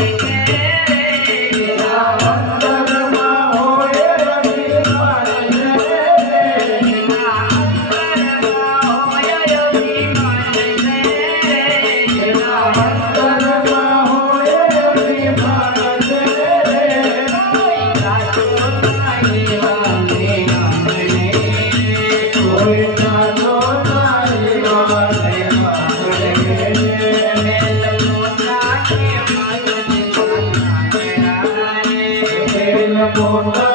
Thank you. Lord.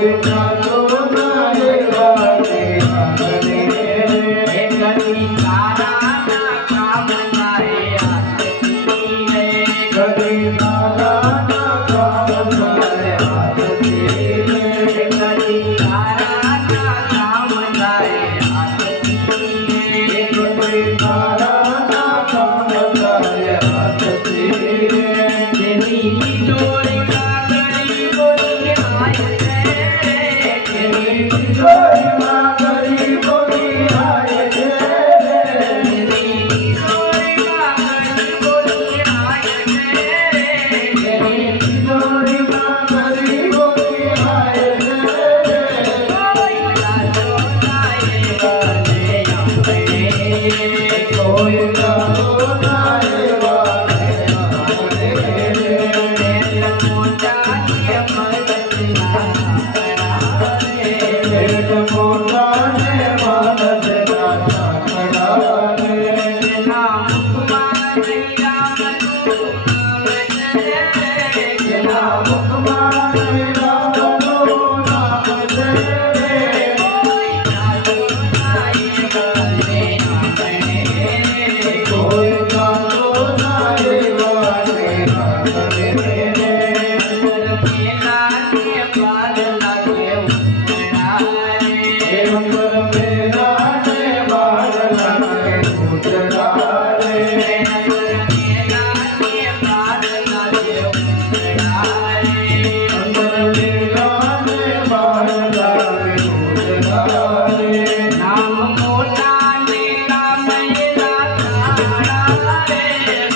Hallelujah. गरीबों की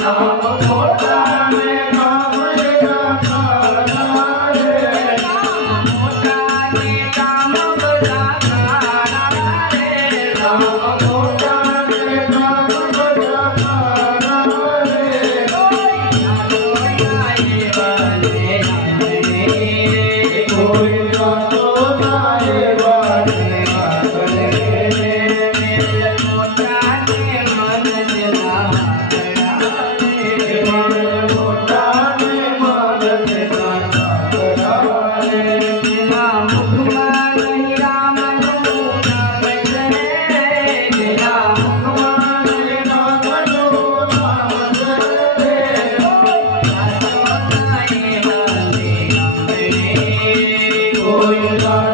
감사합니다. Hare